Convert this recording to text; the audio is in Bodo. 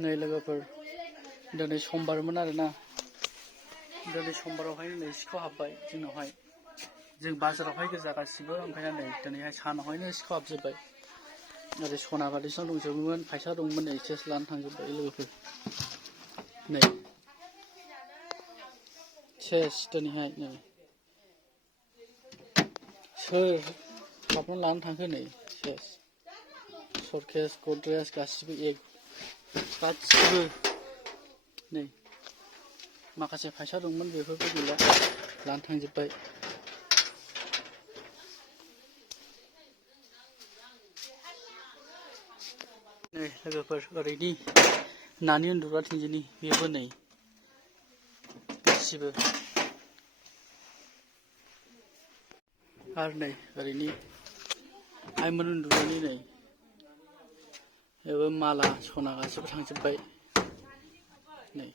नै लोगोफोर दिनै समबारमोन आरोना दिनै समबारावहाय नै सिखाव हाबबाय जोंनावहाय जों बाजारावहाय गोजा गासिबो ओमफ्राय नै दिनैहाय सानावहायनो सिखाव हाबजोब्बाय ओरै सना बायदिसिना दंजोबोमोन फैसा दंमोन नै सेस लानानै थांजोब्बाय लोगोफोर नै सेस दिनैहाय नै सोर हाबनानै लानानै थांखो नै सेस सर्टकेस गद्रेज गासिबो गासिबो नै माखासे फैसा दंमोन बेफोरबो गैला लानानै थांजोब्बाय नै लोगोफोर ओरैनि नानि उन्दुग्रा थिंजिनि बेबो नै गासिबो आरो नै ओरैनि आइमोन उन्दुनायनि नै बेबो माला सना गासिबो थांजोब्बाय नै